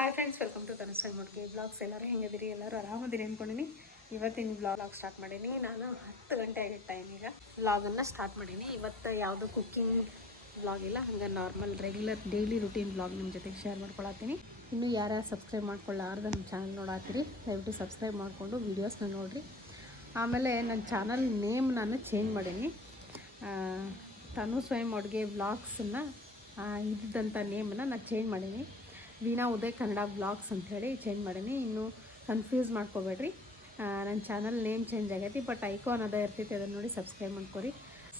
Hi friends welcome to ತನಸ್ವೈ ಮುಡ್ಗೆ blogs ಎಲ್ಲರೂ ಹೆಂಗಿದ್ದೀರಿ? ಎಲ್ಲರೂ ಆರಾಮದಿರಿ ಅಂದ್ಕೊಂಡಿನಿ ಇವತ್ತಿನ ಬ್ಲಾಗ್ ಸ್ಟಾರ್ಟ್ ಮಾಡೀನಿ. ನಾನು ಹತ್ತು ಗಂಟೆ ಆಗಿಟ್ಟ ಈಗ ಬ್ಲಾಗನ್ನು ಸ್ಟಾರ್ಟ್ ಮಾಡೀನಿ. ಇವತ್ತು ಯಾವುದು ಕುಕ್ಕಿಂಗ್ ಬ್ಲಾಗ್ ಇಲ್ಲ. ಹಂಗೆ normal regular daily routine blog ನಿಮ್ಮ ಜೊತೆಗೆ ಶೇರ್ ಮಾಡ್ಕೊಳತ್ತೀನಿ. ಇನ್ನೂ ಯಾರ್ಯಾರು ಸಬ್ಸ್ಕ್ರೈಬ್ ಮಾಡ್ಕೊಳ್ಳಾರ್ದು ನಮ್ಮ ಚಾನಲ್ ನೋಡಾತ್ತೀರಿ. ದಯವಿಟ್ಟು ಸಬ್ಸ್ಕ್ರೈಬ್ ಮಾಡಿಕೊಂಡು ವೀಡಿಯೋಸ್ನ ನೋಡಿರಿ. ಆಮೇಲೆ ನನ್ನ ಚಾನಲ್ ನೇಮ್ ನಾನು ಚೇಂಜ್ ಮಾಡೀನಿ. ತನು ಸ್ವಯಂ ಅಡುಗೆ ಬ್ಲಾಗ್ಸನ್ನು ಇದ್ದಂಥ ನೇಮನ್ನು ನಾನು ಚೇಂಜ್ ಮಾಡೀನಿ. ವೀಣಾ ಉದಯ್ ಕನ್ನಡ ಬ್ಲಾಗ್ಸ್ ಅಂಥೇಳಿ ಚೇಂಜ್ ಮಾಡೀನಿ. ಇನ್ನು ಕನ್ಫ್ಯೂಸ್ ಮಾಡ್ಕೋಬೇಡ್ರಿ. ನನ್ನ ಚಾನಲ್ ನೇಮ್ ಚೇಂಜ್ ಆಗೈತಿ ಬಟ್ ಐಕಾನ್ ಅದ ಇರ್ತೈತಿ, ಅದನ್ನು ನೋಡಿ ಸಬ್ಸ್ಕ್ರೈಬ್ ಮಾಡ್ಕೊರಿ.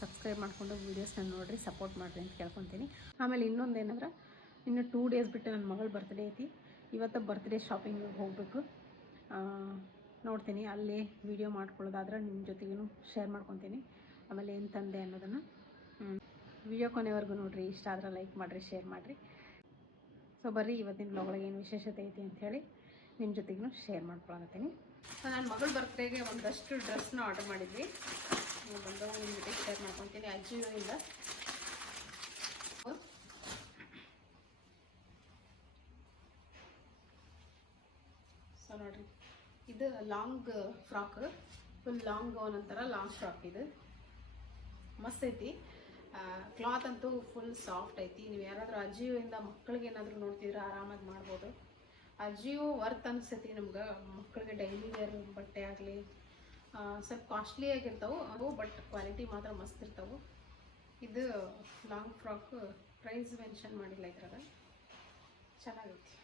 ಸಬ್ಸ್ಕ್ರೈಬ್ ಮಾಡಿಕೊಂಡು ವೀಡಿಯೋಸ್ನ ನೋಡಿರಿ ಸಪೋರ್ಟ್ ಮಾಡಿರಿ ಅಂತ ಕೇಳ್ಕೊತೀನಿ. ಆಮೇಲೆ ಇನ್ನೊಂದು ಏನಂದ್ರೆ, ಇನ್ನು ಟೂ ಡೇಸ್ ಬಿಟ್ಟು ನನ್ನ ಮಗಳ ಬರ್ತ್ಡೇ ಐತಿ. ಇವತ್ತು ಬರ್ತ್ಡೇ ಶಾಪಿಂಗಿಗೆ ಹೋಗಬೇಕು. ನೋಡ್ತೀನಿ, ಅಲ್ಲಿ ವಿಡಿಯೋ ಮಾಡ್ಕೊಳ್ಳೋದಾದ್ರೆ ನಿಮ್ಮ ಜೊತೆಗೂ ಶೇರ್ ಮಾಡ್ಕೊತೀನಿ. ಆಮೇಲೆ ಏನು ತಂದೆ ಅನ್ನೋದನ್ನು. ವಿಡಿಯೋ ಕೊನೆವರೆಗೂ ನೋಡಿರಿ, ಇಷ್ಟ ಆದರೆ ಲೈಕ್ ಮಾಡಿರಿ ಶೇರ್ ಮಾಡಿರಿ. ಸೊ ಬರ್ರಿ, ಇವತ್ತಿನ ಬ್ಲಾಗೊಳಗೆ ಏನು ವಿಶೇಷತೆ ಐತಿ ಅಂಥೇಳಿ ನಿಮ್ಮ ಜೊತೆಗೂ ಶೇರ್ ಮಾಡ್ಕೊಳತ್ತೀನಿ ಸೊ ನನ್ನ ಮಗಳು ಬರ್ತೇಗೆ ಒಂದಷ್ಟು ಡ್ರೆಸ್ನ ಆರ್ಡರ್ ಮಾಡಿದ್ವಿ. ನೀವು ನಿಮ್ಮ ಜೊತೆಗೆ ಶೇರ್ ಮಾಡ್ಕೊತೀನಿ. ಅಜ್ಜಿಯಿಂದ ಸೊ ನೋಡ್ರಿ. ಇದು ಲಾಂಗ್ ಫ್ರಾಕ್ ಫುಲ್ ಲಾಂಗ್ ಅಂತಾರ ಲಾಂಗ್ ಫ್ರಾಕ್ ಇದು. ಮಸ್ತ್ ಐತಿ. ಕ್ಲಾತ್ ಅಂತೂ ಫುಲ್ ಸಾಫ್ಟ್ ಐತಿ. ನೀವು ಯಾರಾದರೂ ಅಜಿಯೋಯಿಂದ ಮಕ್ಕಳಿಗೆ ಏನಾದರೂ ನೋಡ್ತಿದ್ರೆ ಆರಾಮಾಗಿ ಮಾಡ್ಬೋದು. ಅಜಿಯೋ ವರ್ತ್ ಅನಿಸ್ತೈತಿ ನಮ್ಗೆ. ಮಕ್ಕಳಿಗೆ ಡೈಲಿ ವೇರ್ ಬಟ್ಟೆ ಆಗಲಿ ಸ್ವಲ್ಪ ಕಾಸ್ಟ್ಲಿ ಆಗಿರ್ತಾವೆ. ಅವು ಬಟ್ ಕ್ವಾಲಿಟಿ ಮಾತ್ರ ಮಸ್ತ್ ಇರ್ತಾವೆ. ಇದು ಲಾಂಗ್ ಫ್ರಾಕ್ ಪ್ರೈಸ್ ಮೆನ್ಷನ್ ಮಾಡಿಲ್ಲ ಇದ್ರಾಗ. ಚೆನ್ನಾಗೈತಿ.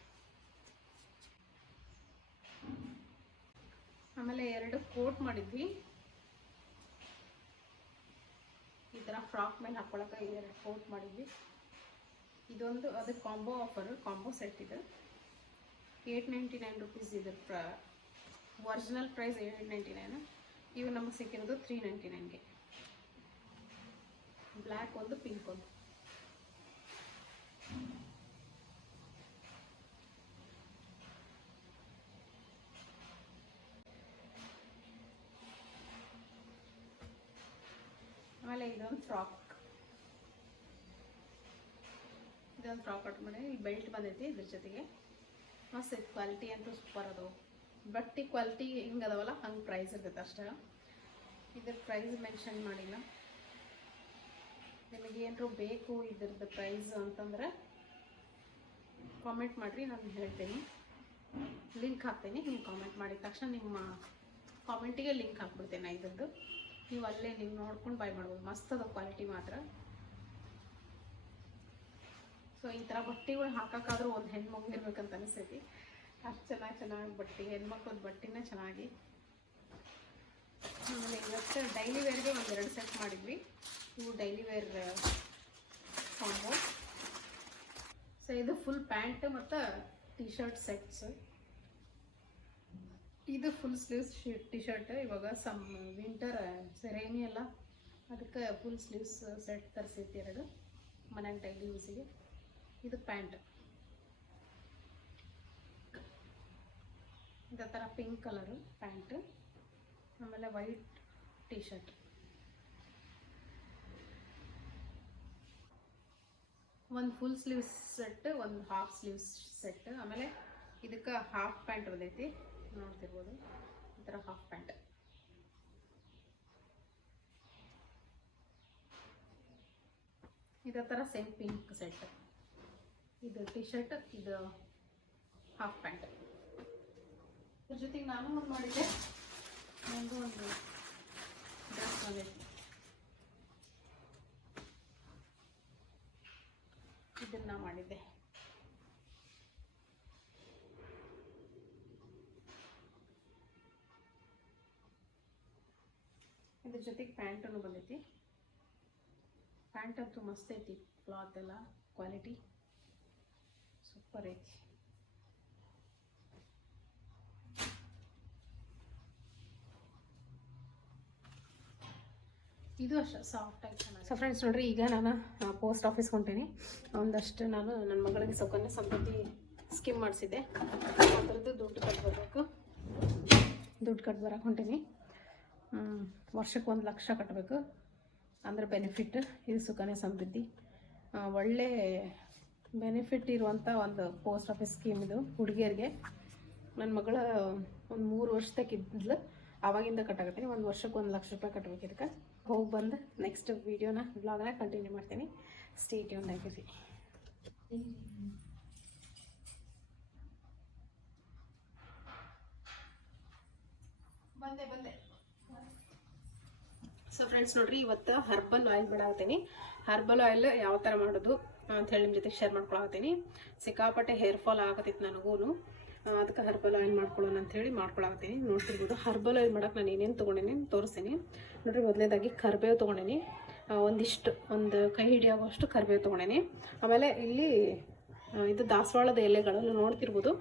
ಆಮೇಲೆ ಎರಡು ಕೋಟ್ ಮಾಡಿದ್ವಿ. ಈ ಥರ ಫ್ರಾಕ್ ಮೇಲೆ ಹಾಕ್ಕೊಳಕ್ಕೆ ಎರಡು ಕೋಟ್ ಮಾಡಿದ್ವಿ. ಇದೊಂದು, ಅದು ಕಾಂಬೋ ಆಫರ್, ಕಾಂಬೋ ಸೆಟ್ ಇದು. ಏಯ್ಟ್ ನೈಂಟಿ ನೈನ್ ರುಪೀಸ್ ಇದು ಪ್ರ, original price eight ninety nine ಇವು ನಮಗೆ ಸಿಕ್ಕಿರೋದು ತ್ರೀ ನೈಂಟಿ ನೈನ್ಗೆ ಬ್ಲ್ಯಾಕ್ ಒಂದು, ಪಿಂಕ್ ಒಂದು. ಆಮೇಲೆ ಇದೊಂದು ಫ್ರಾಕ್ ಇದೊಂದು ಫ್ರಾಕ್ ಕಟ್ ಮಾಡಿ ಇಲ್ಲಿ ಬೆಲ್ಟ್ ಬಂದೈತಿ ಇದ್ರ ಜೊತೆಗೆ. ಮಸ್ತ್ ಕ್ವಾಲಿಟಿ ಅಂತೂ ಸೂಪರ್ ಅದು. ಬಟ್ಟೆ ಕ್ವಾಲಿಟಿ ಹಿಂಗೆ ಅದಾವಲ್ಲ, ಹಂಗೆ ಪ್ರೈಸ್ ಇರ್ತೈತೆ ಅಷ್ಟೇ. ಇದ್ರ ಪ್ರೈಸ್ ಮೆನ್ಷನ್ ಮಾಡಿಲ್ಲ. ನಿಮಗೆ ಏನಾರು ಬೇಕು ಇದ್ರದ್ದು ಪ್ರೈಸ್ ಅಂತಂದ್ರೆ ಕಾಮೆಂಟ್ ಮಾಡಿರಿ, ನಾನು ಹೇಳ್ತೀನಿ. ಲಿಂಕ್ ಹಾಕ್ತೀನಿ ನೀವು ಕಾಮೆಂಟ್ ಮಾಡಿದ ತಕ್ಷಣ ನಿಮ್ಮ ಕಾಮೆಂಟಿಗೆ ಲಿಂಕ್ ಹಾಕ್ಬಿಡ್ತೇನೆ ಇದ್ರದ್ದು. ನೀವು ಅಲ್ಲೇ ನೀವು ನೋಡ್ಕೊಂಡು ಬೈ ಮಾಡ್ಬೋದು. ಮಸ್ತ್ ಅದ ಕ್ವಾಲಿಟಿ ಮಾತ್ರ. ಸೊ ಈ ಥರ ಬಟ್ಟೆಗಳು ಹಾಕೋಕ್ಕಾದ್ರೂ ಒಂದು ಹೆಣ್ಮಗು ಇರ್ಬೇಕಂತ ಅನಿಸ್ತೈತಿ ಅಷ್ಟು ಚೆನ್ನಾಗಿ ಚೆನ್ನಾಗಿ ಬಟ್ಟೆ ಹೆಣ್ಮಕ್ಳದ್ದು ಬಟ್ಟೆನೇ ಚೆನ್ನಾಗಿ. ಆಮೇಲೆ ಇವತ್ತು ಡೈಲಿ ವೇರ್ಗೆ ಒಂದೆರಡು ಸೆಟ್ ಮಾಡಿದ್ವಿ. ಇವು ಡೈಲಿ ವೇರ್ ಕಾಂಬೋ ಸೊ ಇದು ಫುಲ್ ಪ್ಯಾಂಟ್ ಮತ್ತು ಟಿ ಶರ್ಟ್ ಸೆಟ್ಸ್ ಇದು ಫುಲ್ ಸ್ಲೀವ್ಸ್ ಟಿ ಶರ್ಟ್ ಇವಾಗ ಸಮ್ ವಿಂಟರ್ ಸೆರೇನಿ ಅಲ್ಲ ಅದಕ್ಕೆ ಫುಲ್ ಸ್ಲೀವ್ಸ್ ಸೆಟ್ ತರಿಸೈತಿ ಎರಡು ಮನೆಗೆ ಡೈಲಿ ಯೂಸಿಗೆ ಇದು ಪ್ಯಾಂಟ್ ಇದೇ ಥರ ಪಿಂಕ್ ಕಲರು ಪ್ಯಾಂಟ್ ಆಮೇಲೆ ವೈಟ್ ಟಿ ಶರ್ಟ್ ಒಂದು ಫುಲ್ ಸ್ಲೀವ್ಸ್ ಸೆಟ್ ಒಂದು ಹಾಫ್ ಸ್ಲೀವ್ಸ್ ಸೆಟ್ ಆಮೇಲೆ ಇದಕ್ಕೆ ಹಾಫ್ ಪ್ಯಾಂಟ್ ಬಂದೈತಿ ನೋಡ್ತಿರ್ಬೋದು. ಈ ಥರ ಹಾಫ್ ಪ್ಯಾಂಟ್ ಇದೇ ಥರ ಸೇಮ್ ಪಿಂಕ್ ಸೆಟ್ ಇದು ಟಿ ಶರ್ಟ್ ಇದು ಹಾಫ್ ಪ್ಯಾಂಟ್ ಇದ್ರ ಜೊತೆಗೆ ನಾನು ಒಂದು ಮಾಡಿದ್ದೆ. ನನಗೂ ಒಂದು ಡ್ರೆಸ್ ಮಾಡಿದ್ದೆ ಇದನ್ನು ಮಾಡಿದ್ದೆ. ಇದ್ರ ಜೊತೆಗೆ ಪ್ಯಾಂಟನ್ನು ಬಂದೈತಿ. ಪ್ಯಾಂಟ್ ಅಂತೂ ಮಸ್ತ್ ಐತಿ ಕ್ಲಾತ್ ಎಲ್ಲ ಕ್ವಾಲಿಟಿ ಸೂಪರ್ ಐತಿ. ಇದು ಅಷ್ಟೇ ಸಾಫ್ಟ್ ಆಗಿ ಚೆನ್ನಾಗಿ. ಸೊ ಫ್ರೆಂಡ್ಸ್ ನೋಡ್ರಿ, ಈಗ ನಾನು ಪೋಸ್ಟ್ ಆಫೀಸ್ಗೆ ಹೊಂಟೀನಿ. ಒಂದಷ್ಟು ನಾನು ನನ್ನ ಮಗಳಿಗೆ ಸೌಕನ್ಯ ಸಂಪತ್ತಿ ಸ್ಕೀಮ್ ಮಾಡಿಸಿದ್ದೆ. ಅದರದ್ದು ದುಡ್ಡು ಕಟ್ಬರ್ಬೇಕು. ದುಡ್ಡು ಕಟ್ಬರಕ್ಕೆ ಹೊಂಟೇನಿ. ವರ್ಷಕ್ಕೆ ಒಂದು ಲಕ್ಷ ಕಟ್ಟಬೇಕು ಅಂದ್ರೆ ಬೆನಿಫಿಟ್ ಇದು ಸುಕನ್ಯಾ ಸಮೃದ್ಧಿ. ಒಳ್ಳೆ ಬೆನಿಫಿಟ್ ಇರುವಂಥ ಒಂದು ಪೋಸ್ಟ್ ಆಫೀಸ್ ಸ್ಕೀಮ್ ಇದು ಹುಡುಗಿಯರಿಗೆ. ನನ್ನ ಮಗಳ ಒಂದು ಮೂರು ವರ್ಷದಾಗ ಇದ್ಲು. ಆವಾಗಿಂದ ಕಟ್ಟಾಕತ್ತೀನಿ. ಒಂದು ವರ್ಷಕ್ಕೆ ಒಂದು ಲಕ್ಷ ರೂಪಾಯಿ ಕಟ್ಬೇಕು ಇದಕ್ಕೆ. ಹೋಗಿ ಬಂದು ನೆಕ್ಸ್ಟ್ ವೀಡಿಯೋನ ಬ್ಲಾಗ್ನ ಕಂಟಿನ್ಯೂ ಮಾಡ್ತೀನಿ. ಸ್ಟೇಟ್ ಒಂದು ಆಗಿರಿ. ಬಂದೆ ಬಂದೆ. ಸೊ ಫ್ರೆಂಡ್ಸ್ ನೋಡ್ರಿ, ಇವತ್ತು ಹರ್ಬಲ್ ಆಯಿಲ್ ಮಾಡಾಕತ್ತೀನಿ. ಹರ್ಬಲ್ ಆಯಿಲ್ ಯಾವ ಥರ ಮಾಡೋದು ಅಂತ ನಿಮ್ಮ ಜೊತೆ ಶೇರ್ ಮಾಡ್ಕೊಳಕತ್ತೀನಿ. ಸಿಕ್ಕಾಪಟ್ಟೆ ಹೇರ್ ಫಾಲ್ ಆಗತ್ತಿತ್ತು ನನಗೂ ಅದಕ್ಕೆ ಹರ್ಬಲ್ ಆಯಿಲ್ ಮಾಡ್ಕೊಳ್ಳೋಣ ಅಂಥೇಳಿ ಮಾಡ್ಕೊಳಕತ್ತೀನಿ. ನೋಡ್ತಿರ್ಬೋದು ಹರ್ಬಲ್ ಆಯಿಲ್ ಮಾಡಕ್ಕೆ ನಾನು ಏನೇನು ತೊಗೊಂಡೇನಿ ತೋರಿಸ್ತೀನಿ. ನೋಡ್ರಿ ಮೊದಲನೇದಾಗಿ ಕರ್ಬೇವು ತೊಗೊಂಡೇನಿ. ಒಂದಿಷ್ಟು, ಒಂದು ಕೈ ಹಿಡಿಯಾಗುವಷ್ಟು ಕರ್ಬೇವು ತೊಗೊಂಡೇನಿ. ಆಮೇಲೆ ಇಲ್ಲಿ ಇದು ದಾಸವಾಳದ ಎಲೆಗಳು, ನೋಡ್ತಿರ್ಬೋದು.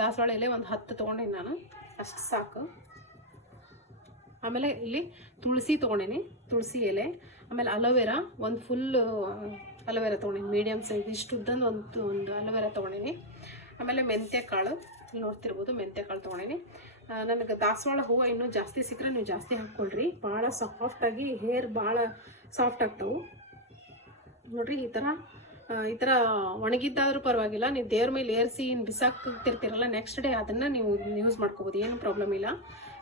ದಾಸವಾಳ ಎಲೆ ಒಂದು ಹತ್ತು ತೊಗೊಂಡೇನಿ ನಾನು. ಅಷ್ಟು ಸಾಕು. ಆಮೇಲೆ ಇಲ್ಲಿ ತುಳಸಿ ತೊಗೊಂಡಿನಿ, ತುಳಸಿ ಎಲೆ, ಆಮೇಲೆ ಅಲೋವೆರಾ, ಒಂದು ಫುಲ್ ಅಲೋವೆರಾ ತೊಗೊಂಡಿನಿ ಮೀಡಿಯಮ್ ಸೈಜ್ ಇಷ್ಟು ಉದ್ದಂದು ಒಂದು ಒಂದು ಅಲೋವೆರಾ ತೊಗೊಂಡಿನಿ. ಆಮೇಲೆ ಮೆಂತ್ಯ ಕಾಳು ಇಲ್ಲಿ ನೋಡ್ತಿರ್ಬೋದು ಮೆಂತ್ಯ ಕಾಳು ತೊಗೊಂಡಿನಿ ನನಗೆ ದಾಸವಾಳ ಹೂವು ಇನ್ನೂ ಜಾಸ್ತಿ ಸಿಕ್ಕರೆ ನೀವು ಜಾಸ್ತಿ ಹಾಕ್ಕೊಳ್ರಿ. ಭಾಳ ಸಾಫ್ಟಾಗಿ ಹೇರ್ ಭಾಳ ಸಾಫ್ಟ್ ಆಗ್ತಾವೆ. ನೋಡಿರಿ, ಈ ಥರ ಈ ಥರ ಒಣಗಿದ್ದಾದರೂ ಪರವಾಗಿಲ್ಲ. ನೀವು ದೇವ್ರ ಮೇಲೆ ಏರಿಸಿ ಬಿಸಾಕ್ತಿರ್ತೀರಲ್ಲ ನೆಕ್ಸ್ಟ್ ಡೇ ಅದನ್ನು ನೀವು ಯೂಸ್ ಮಾಡ್ಕೋಬೋದು, ಏನು ಪ್ರಾಬ್ಲಮ್ ಇಲ್ಲ.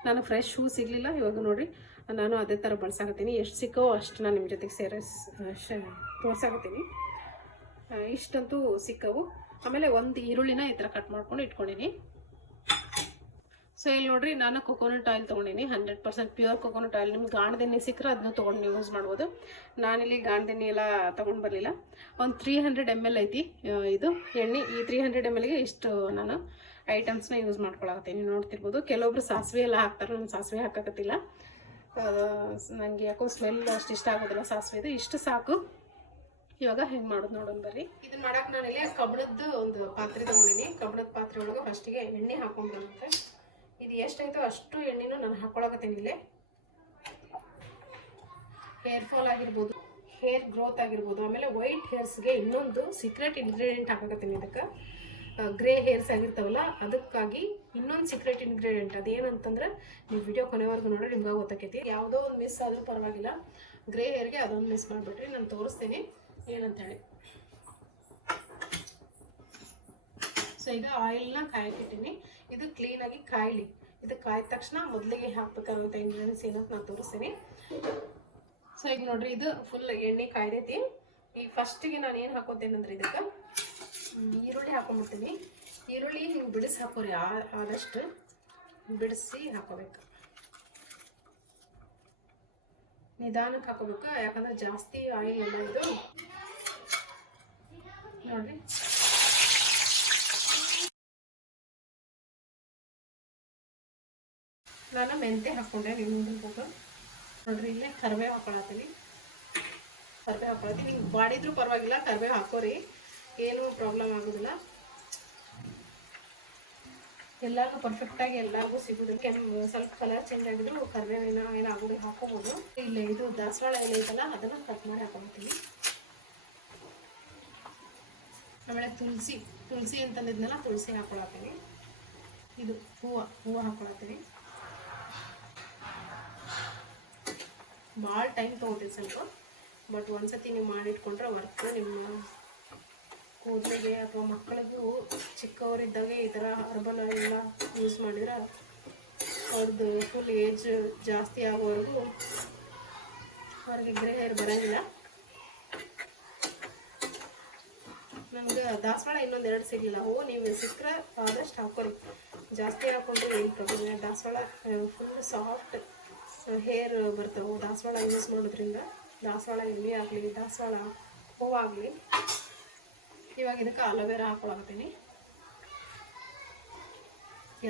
ನಾನು ಫ್ರೆಶ್ ಹೂ ಸಿಗಲಿಲ್ಲ. ಇವಾಗ ನೋಡಿ ನಾನು ಅದೇ ಥರ ಬಳಸಾಕತ್ತೀನಿ. ಎಷ್ಟು ಸಿಕ್ಕೋ ಅಷ್ಟು ನಾನು ನಿಮ್ಮ ಜೊತೆಗೆ ಸೇರಿಸ್ ತೋರ್ಸಾಕತ್ತೀನಿ. ಇಷ್ಟಂತೂ ಸಿಕ್ಕವು. ಆಮೇಲೆ ಒಂದು ಈರುಳ್ಳಿನ ಈ ಥರ ಕಟ್ ಮಾಡ್ಕೊಂಡು ಇಟ್ಕೊಂಡಿನಿ. ಸೊ ಇಲ್ಲಿ ನೋಡಿರಿ, ನಾನು ಕೊಕೊನಟ್ ಆಯಿಲ್ ತೊಗೊಂಡಿನಿ. Hundred percent pure coconut oil ನಿಮ್ಗೆ ಗಾಣದೆಣ್ಣೆ ಸಿಕ್ಕರೆ ಅದನ್ನ ತೊಗೊಂಡು ನೀವು ಯೂಸ್ ಮಾಡ್ಬೋದು. ನಾನಿಲ್ಲಿ ಗಾಣದೆಣ್ಣೆ ಎಲ್ಲ ತೊಗೊಂಡು ಬರಲಿಲ್ಲ. ಒಂದು ತ್ರೀ ಹಂಡ್ರೆಡ್ ಎಂ ಎಲ್ ಐತಿ ಇದು ಎಣ್ಣೆ. ಈ ತ್ರೀ ಹಂಡ್ರೆಡ್ ಎಂ ಎಲ್ಗೆ ಇಷ್ಟು ನಾನು ಐಟಮ್ಸ್ನ ಯೂಸ್ ಮಾಡ್ಕೊಳಕತ್ತೀನಿ. ನೋಡ್ತಿರ್ಬೋದು, ಕೆಲವೊಬ್ರು ಸಾಸಿವೆ ಎಲ್ಲ ಹಾಕ್ತಾರೆ ನಾನು ಸಾಸಿವೆ ಹಾಕಕತ್ತಿಲ್ಲ. ನನಗೆ ಯಾಕೋ ಸ್ಮೆಲ್ ಅಷ್ಟು ಇಷ್ಟ ಆಗೋದಿಲ್ಲ ಸಾಸಿವೆದು. ಇಷ್ಟು ಸಾಕು. ಇವಾಗ ಹೆಂಗೆ ಮಾಡೋದು ನೋಡೋಣ ಬರ್ರಿ. ಇದನ್ನ ಮಾಡಕ್ಕೆ ನಾನಿಲ್ಲಿ ಕಬ್ಬಣದ್ದು ಒಂದು ಪಾತ್ರೆ ತೊಗೊಂಡಿನಿ. ಕಬ್ಬಣದ ಪಾತ್ರೆ ಒಳಗೆ ಫಸ್ಟಿಗೆ ಎಣ್ಣೆ ಹಾಕೊಂಡ್ಬರುತ್ತೆ. ಇದು ಎಷ್ಟಾಯ್ತೋ ಅಷ್ಟು ಎಣ್ಣೆನೂ ನಾನು ಹಾಕೊಳಕತ್ತೀನಿ ಇಲ್ಲೇ. ಹೇರ್ ಫಾಲ್ ಆಗಿರ್ಬೋದು ಹೇರ್ ಗ್ರೋತ್ ಆಗಿರ್ಬೋದು, ಆಮೇಲೆ ವೈಟ್ ಹೇರ್ಸ್ಗೆ ಇನ್ನೊಂದು ಸೀಕ್ರೆಟ್ ಇಂಗ್ರೀಡಿಯೆಂಟ್ ಹಾಕಕತ್ತೀನಿ ಇದಕ್ಕೆ. ಗ್ರೇ ಹೇರ್ಸ್ ಆಗಿರ್ತಾವಲ್ಲ, ಅದಕ್ಕಾಗಿ ಇನ್ನೊಂದು ಸೀಕ್ರೆಟ್ ಇಂಗ್ರೀಡಿಯೆಂಟ್ ಅದೇನಂತಂದ್ರೆ ನೀವು ವಿಡಿಯೋ ಕೊನೆವರೆಗೂ ನೋಡ್ರಿ ನಿಮ್ಗೆ ಗೊತ್ತಾಕೈತಿ. ಯಾವುದೋ ಒಂದು ಮಿಸ್ ಆದರೂ ಪರವಾಗಿಲ್ಲ. ಗ್ರೇ ಹೇರ್ಗೆ ಅದೊಂದು ಮಿಸ್ ಮಾಡಿಬಿಟ್ರಿ, ನಾನು ತೋರಿಸ್ತೀನಿ ಏನಂತೇಳಿ. ಸೊ ಈಗ ಆಯಿಲ್ನ ಕಾಯಕ್ಕಿಟ್ಟಿನಿ ಇದು ಕ್ಲೀನಾಗಿ ಕಾಯಲಿ. ಇದು ಕಾಯ್ದ ತಕ್ಷಣ ಮೊದಲಿಗೆ ಹಾಕ್ಬೇಕಾದಂಥ ಇಂಗ್ರೀಡಿಯೆಂಟ್ಸ್ ಏನಂತ ನಾನು ತೋರಿಸ್ತೀನಿ. ಸೊ ಈಗ ನೋಡ್ರಿ, ಇದು ಫುಲ್ ಎಣ್ಣೆ ಕಾಯ್ದೈತಿ. ಈಗ ಫಸ್ಟಿಗೆ ನಾನು ಏನು ಹಾಕೋತೇನಂದ್ರೆ ಇದಕ್ಕೆ? ಈರುಳ್ಳಿ ಹಾಕೊಂಡ್ಬಿಡ್ತೀನಿ. ಈರುಳ್ಳಿ ಹಿಂಗೆ ಬಿಡಿಸಿ ಹಾಕೋರಿ ಆದಷ್ಟು ಬಿಡಿಸಿ ಹಾಕೋಬೇಕು. ನಿಧಾನಕ್ಕೆ ಹಾಕೋಬೇಕು, ಯಾಕಂದ್ರೆ ಜಾಸ್ತಿ ಆಯಿಲ್ ಎಲ್ಲ ಇದು. ನೋಡ್ರಿ. ನಾನು ಮೆಂತೆ ಹಾಕ್ಕೊಂಡೆ ನೀವು ನೋಡಿರ್ಬೋದು ನೋಡ್ರಿ, ಇಲ್ಲೇ ಕರಿಬೇವು ಹಾಕೊಳತ್ತೀನಿ ಕರಿಬೇವು ಹಾಕೊಳತ್ತೀನಿ ಹಿಂಗೆ ಬಾಡಿದ್ರು ಪರವಾಗಿಲ್ಲ, ಕರಿಬೇವು ಹಾಕೋರಿ. ಏನೂ ಪ್ರಾಬ್ಲಮ್ ಆಗೋದಿಲ್ಲ. ಎಲ್ಲರಿಗೂ ಪರ್ಫೆಕ್ಟಾಗಿ ಎಲ್ಲರಿಗೂ ಸಿಗೋದು ಕೆಮ್ಮು ಸ್ವಲ್ಪ ಕಲರ್ ಚೇಂಜ್ ಆಗಿದ್ರು ಕರ್ಬೇವಿನ ಏನೋ ಏನಾಗೋದು ಹಾಕೋಬೋದು. ಇಲ್ಲ ಇದು ದಾಸವಾಳ ಎಲೆ ಐತಲ್ಲ, ಅದನ್ನು ಕಟ್ ಮಾಡಿ ಹಾಕೊಳ್ತೀನಿ ಆಮೇಲೆ ತುಳಸಿ ತುಳಸಿ ಅಂತಂದಿದ್ನೆಲ್ಲ ತುಳಸಿ ಹಾಕೊಳತ್ತೀನಿ. ಇದು ಹೂವು ಹೂವು ಹಾಕೊಳತ್ತೀನಿ. ಭಾಳ ಟೈಮ್ ತೊಗೊತೀವಿ ಸ್ವಲ್ಪ ಬಟ್ ಒಂದ್ಸತಿ ನೀವು ಮಾಡಿಟ್ಕೊಂಡ್ರೆ ವರ್ಕ್ ನಿಮ್ಮ ಕೂದಲಿಗೆ ಅಥವಾ ಮಕ್ಕಳಿಗೂ ಚಿಕ್ಕವರಿದ್ದಾಗೆ ಈ ಥರ ಹರ್ಬಲ್ ಎಲ್ಲ ಯೂಸ್ ಮಾಡಿದ್ರೆ ಅವ್ರದ್ದು ಫುಲ್ ಏಜ್ ಜಾಸ್ತಿ ಆಗೋವರೆಗೂ ಅವ್ರಿಗೆ ಗ್ರೇ ಹೇರ್ ಬರೋಂಗಿಲ್ಲ. ನಮ್ಗೆ ದಾಸವಾಳ ಇನ್ನೊಂದು ಎರಡು ಸಿಗಲಿಲ್ಲ. ಓ ನೀವು ಸಿಕ್ಕರೆ ಆದಷ್ಟು ಹಾಕೋರಿ ಜಾಸ್ತಿ ಹಾಕೊಂಡ್ರೆ ಏನು ಪ್ರಾಬ್ಲಮ್ ದಾಸವಾಳ ಫುಲ್ ಸಾಫ್ಟ್ ಹೇರ್ ಬರ್ತವೆ. ದಾಸವಾಳ ಯೂಸ್ ಮಾಡೋದ್ರಿಂದ ದಾಸವಾಳ ಎಲ್ಲಿ ಆಗಲಿ, ದಾಸವಾಳ ಹೂವಾಗಲಿ ಇವಾಗ ಇದಕ್ಕೆ ಅಲೋವೆರಾ ಹಾಕೊಳಕತ್ತೀನಿ.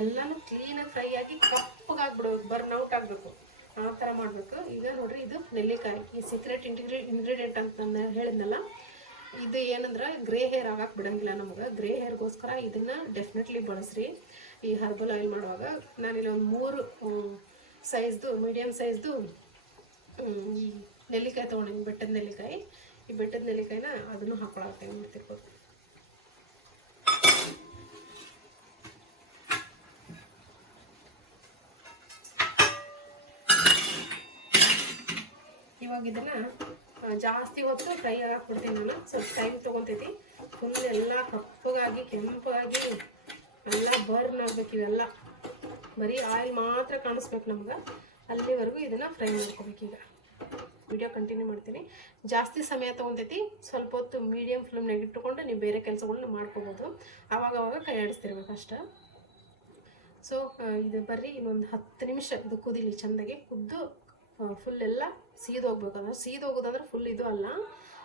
ಎಲ್ಲನೂ ಕ್ಲೀನಾಗಿ ಫ್ರೈ ಆಗಿ ಬರ್ನ್ ಔಟ್ ಆಗಬೇಕು. ಆ ಥರ ಮಾಡಬೇಕು. ಈಗ ನೋಡ್ರಿ, ಇದು ನೆಲ್ಲಿಕಾಯಿ. ಈ ಸೀಕ್ರೆಟ್ ಇಂಟಿಗ್ರಿ ಇಂಗ್ರೀಡಿಯೆಂಟ್ ಅಂತ ನಾನು ಹೇಳಿದ್ನಲ್ಲ, ಇದು ಏನಂದ್ರೆ ಗ್ರೇ ಹೇರ್ ಆಗಕ್ಕೆ ಬಿಡಂಗಿಲ್ಲ ನಮ್ಗೆ. ಗ್ರೇ ಹೇರ್ಗೋಸ್ಕರ ಇದನ್ನು ಡೆಫಿನೆಟ್ಲಿ ಬಳಸ್ರಿ. ಈ ಹರ್ಬಲ್ ಆಯಿಲ್ ಮಾಡುವಾಗ ನಾನಿಲ್ಲಿ ಒಂದು ಮೂರು ಸೈಜ್ದು ಮೀಡಿಯಮ್ ಸೈಜ್ದು ಈ ನೆಲ್ಲಿಕಾಯಿ ತೊಗೊಂಡಿನಿ, ಬೆಟ್ಟದ ನೆಲ್ಲಿಕಾಯಿ. ಈ ಬೆಟ್ಟದ ನೆಲ್ಲಿಕಾಯಿನ ಅದನ್ನು ಹಾಕೊಳಕ್ಕೆ ಮಾಡ್ತಿರ್ಬೋದು ಇವಾಗ ಇದನ್ನ ಜಾಸ್ತಿ ಹೊತ್ತು ಫ್ರೈ ಹಾಕ್ಬಿಡ್ತೀನಿ ನಾನು. ಸ್ವಲ್ಪ ಟೈಮ್ ತೊಗೊತೈತಿ ಫುಲ್ ಎಲ್ಲ ಕಪ್ಪಗಾಗಿ, ಕೆಂಪಾಗಿ ಎಲ್ಲ ಬರ್ನ್ ಆಗಬೇಕು ಇವೆಲ್ಲ. ಬರೀ ಆಯಿಲ್ ಮಾತ್ರ ಕಾಣಿಸ್ಬೇಕು ನಮ್ಗೆ. ಅಲ್ಲಿವರೆಗೂ ಇದನ್ನು ಫ್ರೈ ಮಾಡ್ಕೋಬೇಕೀಗ ವಿಡಿಯೋ ಕಂಟಿನ್ಯೂ ಮಾಡ್ತೀನಿ. ಜಾಸ್ತಿ ಸಮಯ ತೊಗೊತೈತಿ ಸ್ವಲ್ಪ ಹೊತ್ತು ಮೀಡಿಯಮ್ ಫ್ಲೇಮ್ನಾಗ ಇಟ್ಟುಕೊಂಡು ನೀವು ಬೇರೆ ಕೆಲಸಗಳನ್ನ ಮಾಡ್ಕೋಬೋದು. ಆವಾಗ ಅವಾಗ ಕೈ ಆಡಿಸ್ತಿರ್ಬೇಕು ಅಷ್ಟೇ ಸೊ ಇದು ಬರ್ರಿ, ಇನ್ನೊಂದು ಹತ್ತು ನಿಮಿಷ. ಇದು ಕುದಿಲಿ, ಚೆಂದಾಗಿ ಕುದ್ದು ಫುಲ್ ಎಲ್ಲ ಸೀದ್ ಹೋಗ್ಬೇಕು ಅಂದ್ರೆ ಸೀದ್ ಹೋಗೋದಂದ್ರೆ ಫುಲ್ ಇದು ಅಲ್ಲ.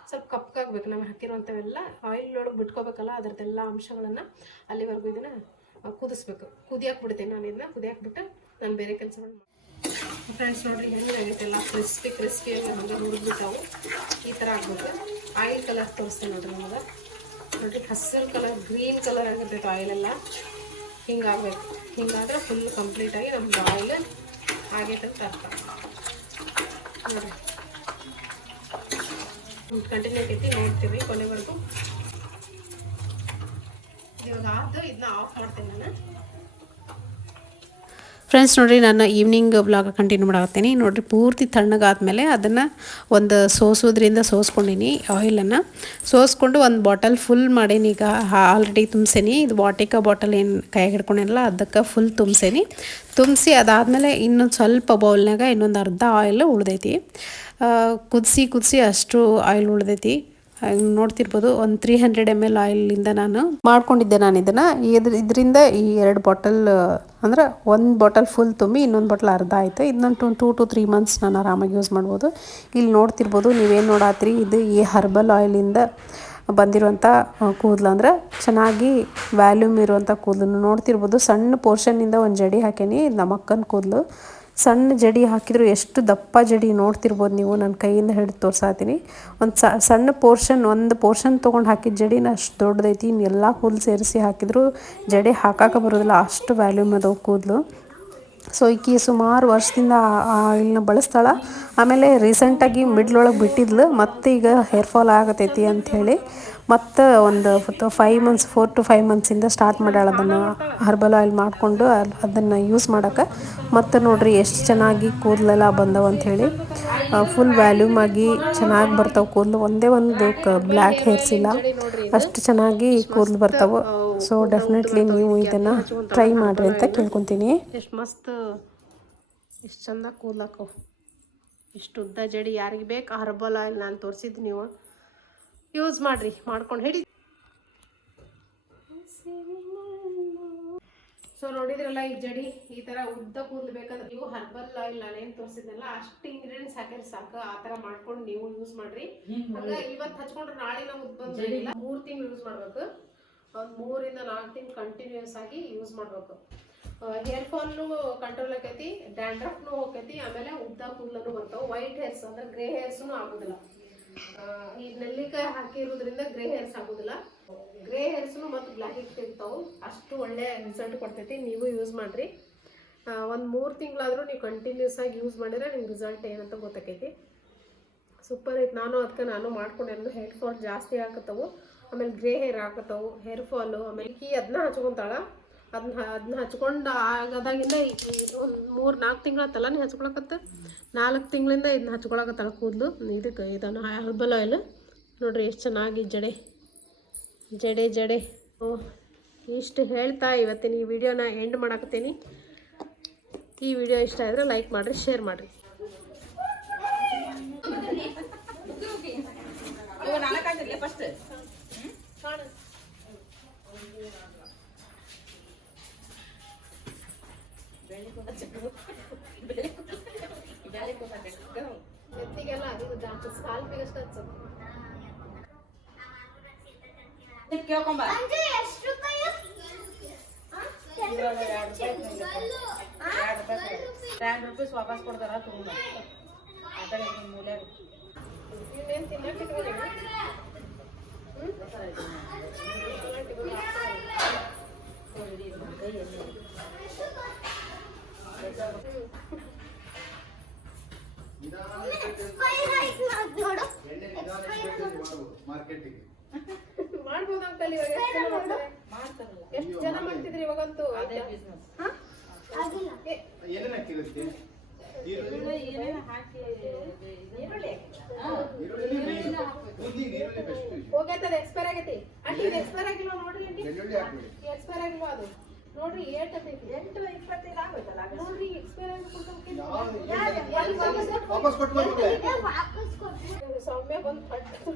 ಸ್ವಲ್ಪ ಕಪ್ಪಗಾಗ್ಬೇಕು ನಾವು ಹಾಕಿರುವಂಥವೆಲ್ಲ. ಆಯಿಲ್ ಒಳಗೆ ಬಿಟ್ಕೋಬೇಕಲ್ಲ, ಅದರದ್ದೆಲ್ಲ ಅಂಶಗಳನ್ನು ಅಲ್ಲಿವರೆಗೂ ಇದನ್ನು ಕುದಿಸ್ಬೇಕು. ಕುದಿಯಾಕೆ ಬಿಡ್ತೀನಿ ನಾನು ಇದನ್ನ ಕುದಿಯಾಕೆ ಬಿಟ್ಟು ನಾನು ಬೇರೆ ಕೆಲಸಗಳನ್ನ ಫ್ರೆಂಡ್ಸ್ ನೋಡ್ರಿ ಹೆಂಗಾಗೈತೆಲ್ಲ ಕ್ರಿಸ್ಪಿ ಕ್ರಿಸ್ಪಿ ಎಲ್ಲ ಹಂಗೆ ಹುರಿದ್ಬಿಟ್ಟಾವು. ಈ ಥರ ಆಗ್ಬೇಕು. ಆಯಿಲ್ ಕಲರ್ ತೋರಿಸ್ತೇನೆ ನೋಡ್ರಿ ನಮಗೆ. ನೋಡಿರಿ, ಹಸಿರು ಕಲರ್ ಗ್ರೀನ್ ಕಲರ್ ಆಗಿರ್ತೈತೆ ಆಯಿಲೆಲ್ಲ ಹಿಂಗಾಗಬೇಕು. ಹಿಂಗಾದ್ರೆ ಫುಲ್ ಕಂಪ್ಲೀಟಾಗಿ ನಮ್ದು ಆಯಿಲ್ ಆಗೈತೆ ಅಂತ ಅರ್ಥ ಕಂಟಿನ್ಯೂ ಆಗೈತಿ ನೋಡ್ತೀವಿ ಕೊನೆವರೆಗೂ. ಇವಾಗ ಆದ್ದು ಇದನ್ನ ಆಫ್ ಮಾಡ್ತೀನಿ ನಾನು. ಫ್ರೆಂಡ್ಸ್ ನೋಡಿರಿ ನಾನು ಈವ್ನಿಂಗ್ ಬ್ಲಾಗ್ ಕಂಟಿನ್ಯೂ ಮಾಡಾಕತ್ತೀನಿ. ನೋಡಿರಿ, ಪೂರ್ತಿ ತಣ್ಣಗಾದ್ಮೇಲೆ ಅದನ್ನು ಒಂದು ಸೋಸೋದ್ರಿಂದ ಸೋಸ್ಕೊಂಡಿನಿ ಆಯಿಲನ್ನು ಸೋಸ್ಕೊಂಡು ಒಂದು ಬಾಟಲ್ ಫುಲ್ ಮಾಡೀನಿ. ಈಗ ಆಲ್ರೆಡಿ ತುಂಬಿಸೇನಿ. ಇದು ವಾಟಿಕ ಬಾಟಲ್ ಏನು ಕೈ ಹಿಡ್ಕೊಂಡಿರಲ್ಲ ಅದಕ್ಕೆ ಫುಲ್ ತುಂಬಿಸೇನಿ. ತುಂಬಿಸಿ ಅದಾದಮೇಲೆ ಇನ್ನೊಂದು ಸ್ವಲ್ಪ ಬೌಲ್ನಾಗ ಇನ್ನೊಂದು ಅರ್ಧ ಆಯಿಲ್ ಉಳ್ದೈತಿ. ಕುದಿಸಿ ಕುದಿಸಿ ಅಷ್ಟು ಆಯಿಲ್ ಉಳ್ದೈತಿ. ನೋಡ್ತಿರ್ಬೋದು. ಒಂದು ತ್ರೀ ಹಂಡ್ರೆಡ್ ಎಂ ಎಲ್ ಆಯಿಲಿಂದ ನಾನು ಮಾಡ್ಕೊಂಡಿದ್ದೆ ನಾನು ಇದನ್ನು. ಇದ್ರ, ಇದರಿಂದ ಈ ಎರಡು ಬಾಟಲ್ ಅಂದ್ರೆ ಒಂದು ಬಾಟಲ್ ಫುಲ್ ತುಂಬಿ ಇನ್ನೊಂದು ಬಾಟಲ್ ಅರ್ಧ ಆಯಿತು. ಇದನ್ನ two two to three months ನಾನು ಆರಾಮಾಗಿ ಯೂಸ್ ಮಾಡ್ಬೋದು. ಇಲ್ಲಿ ನೋಡ್ತಿರ್ಬೋದು, ನೀವೇನು ನೋಡಾತ್ರಿ, ಇದು ಈ ಹರ್ಬಲ್ ಆಯಿಲಿಂದ ಬಂದಿರುವಂಥ ಕೂದಲು. ಅಂದ್ರೆ ಚೆನ್ನಾಗಿ ವ್ಯಾಲ್ಯೂಮ್ ಇರುವಂಥ ಕೂದಲು ನೋಡ್ತಿರ್ಬೋದು. ಸಣ್ಣ ಪೋರ್ಷನ್ನಿಂದ ಒಂದು ಜಡಿ ಹಾಕೇನಿ, ನಮ್ಮಕ್ಕನ ಕೂದಲು. ಸಣ್ಣ ಜಡಿ ಹಾಕಿದ್ರು ಎಷ್ಟು ದಪ್ಪ ಜಡಿ ನೋಡ್ತಿರ್ಬೋದು ನೀವು ನನ್ನ ಕೈಯಿಂದ ಹಿಡಿದು ತೋರ್ಸಾತೀನಿ ಒಂದು ಸಣ್ಣ ಪೋರ್ಷನ್ ಒಂದು ಪೋರ್ಷನ್ ತೊಗೊಂಡು ಹಾಕಿದ ಜಡಿನ ಅಷ್ಟು ದೊಡ್ಡದೈತಿ ಇನ್ನು ಎಲ್ಲ ಕೂದಲು ಸೇರಿಸಿ ಹಾಕಿದ್ರು ಜಡಿ ಹಾಕಕ್ಕೆ ಬರೋದಿಲ್ಲ, ಅಷ್ಟು ವ್ಯಾಲ್ಯೂಮ್ ಅದು ಕೂದಲು. ಸೊ ಈಕಿ ಸುಮಾರು ವರ್ಷದಿಂದ ಆಯಿಲ್ನ ಬಳಸ್ತಾಳೆ. ಆಮೇಲೆ ರೀಸೆಂಟಾಗಿ ಮಿಡ್ಲೊಳಗೆ ಬಿಟ್ಟಿದ್ಲು, ಮತ್ತೆ ಈಗ ಹೇರ್ ಫಾಲ್ ಆಗತೈತಿ ಅಂಥೇಳಿ ಮತ್ತು ಒಂದು five months four to five ಮಂತ್ಸಿಂದ start ಮಾಡ್ಯಾಳ ಅದನ್ನು. ಹರ್ಬಲ್ ಆಯಿಲ್ ಮಾಡಿಕೊಂಡು ಅದನ್ನು ಯೂಸ್ ಮಾಡೋಕೆ. ಮತ್ತು ನೋಡಿರಿ ಎಷ್ಟು ಚೆನ್ನಾಗಿ ಕೂದಲೆಲ್ಲ ಬಂದವು ಅಂಥೇಳಿ. ಫುಲ್ ವ್ಯಾಲ್ಯೂಮ್ ಆಗಿ ಚೆನ್ನಾಗಿ ಬರ್ತಾವೆ ಕೂದಲು. ಒಂದೇ ಒಂದು ಬ್ಲ್ಯಾಕ್ ಹೇರ್ಸ್ ಇಲ್ಲ. ಅಷ್ಟು ಚೆನ್ನಾಗಿ ಕೂದಲು ಬರ್ತಾವೆ. ಸೊ ಡೆಫಿನೆಟ್ಲಿ ನೀವು ಇದನ್ನು ಟ್ರೈ ಮಾಡಿರಿ ಅಂತ ಕೇಳ್ಕೊತೀನಿ. ಎಷ್ಟು ಮಸ್ತ್, ಎಷ್ಟು ಚಂದ ಕೂದಲಾಕವು ಎಷ್ಟು ಉದ್ದ ಜಡಿ. ಯಾರಿಗೆ ಬೇಕು ಹರ್ಬಲ್ ಆಯಿಲ್ ನಾನು ತೋರಿಸಿದ್ದು ನೀವು. ಯೂಸ್ ಮಾಡ್ರಿ ಮಾಡ್ಕೊಂಡು ಹೇಳಿ. ಸೊ ನೋಡಿದ್ರಲ್ಲ ಈ ಜಡಿ ಈ ತರ ಉದ್ದ ಕೂದಬೇಕಂದ್ರೆ ನೀವು ಹರ್ಬಲ್ ಆಯಿಲ್ ನಾನೇನು ತೋರಿಸಿದ್ನಲ್ಲ ಅಷ್ಟು ಇಂಗ್ರೀಡಿಯೆಂಟ್ಸ್ ಹಾಕಿದ್ರೆ ಸಾಕು ಆ ಥರ ಮಾಡ್ಕೊಂಡು ನೀವು ಯೂಸ್ ಮಾಡ್ರಿ. ಹಂಗ ಇವತ್ತು ಹಚ್ಕೊಂಡ್ರೆ ನಾಳೆ ನಾವು ಉದ್ದ ಮೂರ್ ತಿಂಗಳು ಯೂಸ್ ಮಾಡ್ಬೇಕು. ಒಂದು ಮೂರಿಂದ ನಾಲ್ಕು ತಿಂಗಳು ಕಂಟಿನ್ಯೂಸ್ ಆಗಿ ಯೂಸ್ ಮಾಡಬೇಕು. ಹೇರ್ ಫಾಲ್ನು ಕಂಟ್ರೋಲ್ ಆಕೈತಿ ಡ್ಯಾಂಡ್ರಫ್ನು ಹೋಗೈತಿ ಆಮೇಲೆ ಉದ್ದ ಕೂದಲನ್ನು ಬರ್ತಾವೆ. ವೈಟ್ ಹೇರ್ಸ್ ಅಂದ್ರೆ ಗ್ರೇ ಹೇರ್ಸ್ನು ಆಗೋದಿಲ್ಲ. ಈ ನೆಲ್ಲಿಕಾಯಿ ಹಾಕಿರೋದ್ರಿಂದ ಗ್ರೇ ಹೇರ್ಸ್ ಆಗೋದಿಲ್ಲ. ಗ್ರೇ ಹೇರ್ಸ್ನು ಮತ್ತು ಬ್ಲ್ಯಾಕ್ ಇರ್ತಾವೆ ಅಷ್ಟು ಒಳ್ಳೆ ರಿಸಲ್ಟ್ ಕೊಡ್ತೈತಿ. ನೀವು ಯೂಸ್ ಮಾಡ್ರಿ. ಒಂದು ಮೂರು ತಿಂಗಳಾದರೂ ನೀವು ಕಂಟಿನ್ಯೂಸ್ ಆಗಿ ಯೂಸ್ ಮಾಡಿದ್ರೆ ನಿಮ್ಗೆ ರಿಸಲ್ಟ್ ಏನಂತ ಗೊತ್ತಾಕೈತಿ. ಸೂಪರ್ ಐತೆ. ನಾನು ಅದಕ್ಕೆ ನಾನು ಮಾಡ್ಕೊಂಡಿರೋದು ಹೇರ್ ಫಾಲ್ ಜಾಸ್ತಿ ಹಾಕತ್ತವು ಆಮೇಲೆ ಗ್ರೇ ಹೇರ್ ಹಾಕತ್ತವು ಹೇರ್ ಫಾಲು ಆಮೇಲೆ ಕೀ ಅದನ್ನ ಹಚ್ಕೊತಾಳ. ಅದನ್ನ ಅದನ್ನ ಹಚ್ಕೊಂಡು ಆಗದಾಗಿಂದ ಒಂದು ಮೂರು ನಾಲ್ಕು ತಿಂಗಳ ತಲಾನೇ ಹಚ್ಕೊಳಕತ್ತ. ನಾಲ್ಕು ತಿಂಗಳಿಂದ ಇದನ್ನ ಹಚ್ಕೊಳಕತ್ತಾಳ ಕೂದಲು. ಇದಕ್ಕೆ ಇದನ್ನು ಹರ್ಬಲ್ ಆಯಿಲ್ ನೋಡ್ರಿ ಎಷ್ಟು ಚೆನ್ನಾಗಿ ಜಡೆ ಜಡೆ ಜಡೆ. ಓ, ಇಷ್ಟು ಹೇಳ್ತಾ ಇವತ್ತಿನ ಈ ವಿಡಿಯೋನ ಎಂಡ್ ಮಾಡಾಕತ್ತೀನಿ. ಈ ವಿಡಿಯೋ ಇಷ್ಟ ಆದರೆ ಲೈಕ್ ಮಾಡಿರಿ ಶೇರ್ ಮಾಡಿರಿ. ಎತ್ತಿಗೆಲ್ಲ ಜಾಸ್ತಿ ಸ್ಕಾಲ್ಪಿಗಷ್ಟು ಹಚ್ಚೋದು ಟೆನ್ ರುಪೀಸ್ ವಾಪಸ್ ಕೊಡ್ತಾರ ತುಂಬ ಆ ಕಡೆ ಮೂಲೆ? ಮಾರ್ಕೆಟಿಗೆ ಮಾಡ್ಬೋದು ಅಂಕಲ್ ಇವಾಗ ಎಷ್ಟು ಜನ ಮಾಡ್ತಿದ್ರಿ ಇವಾಗಂತೂ ಅದೇ ಬಿಸ್ನೆಸ್ ಏನೇನು ಎಕ್ಸ್ಪೈರ್ ಆಗೈತಿ ಇದು ಎಕ್ಸ್ಪೈರ್ ಆಗಿಲ್ವಾ ನೋಡ್ರಿ ಎಕ್ಸ್ಪೈರ್ ಆಗಿಲ್ವಾ ಅದು ನೋಡ್ರಿ ಏಟ್ ಅದೈತಿ ಎಂಟು ಇಪ್ಪತ್ತೈದು ಆಗೋಯ್ತಲ್ಲ ಹಾಗಾದ್ರೆ. ಎಕ್ಸ್ಪೀರಿಯನ್ಸ್ ಎಕ್ಸ್ಪೈರ್ ವಾಪಸ್ ವಾಪಸ್ ಕೊಟ್ಟು ಸೌಮ್ಯ ಬಂದು ಪಟ್ಟು